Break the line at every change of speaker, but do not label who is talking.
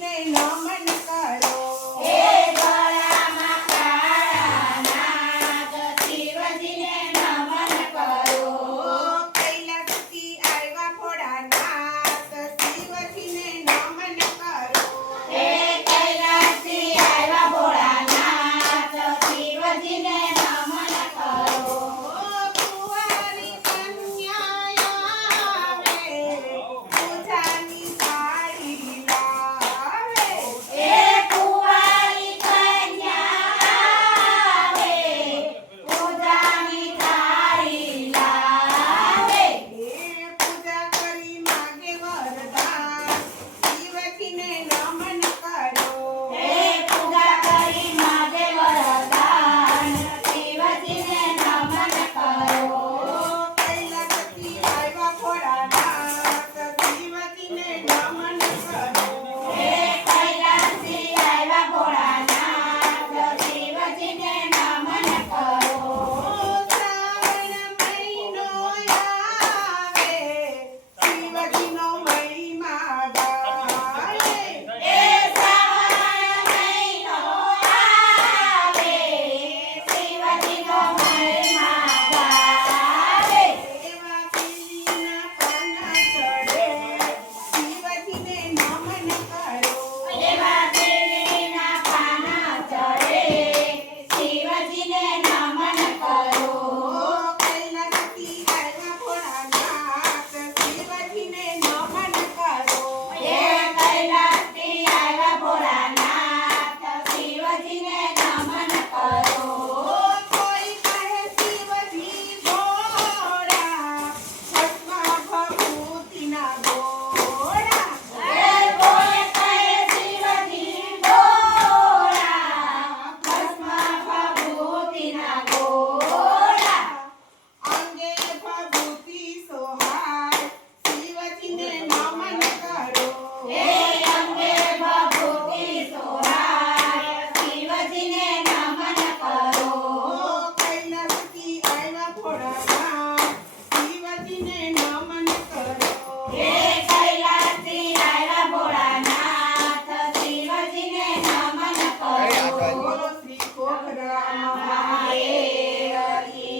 ને નમન કર.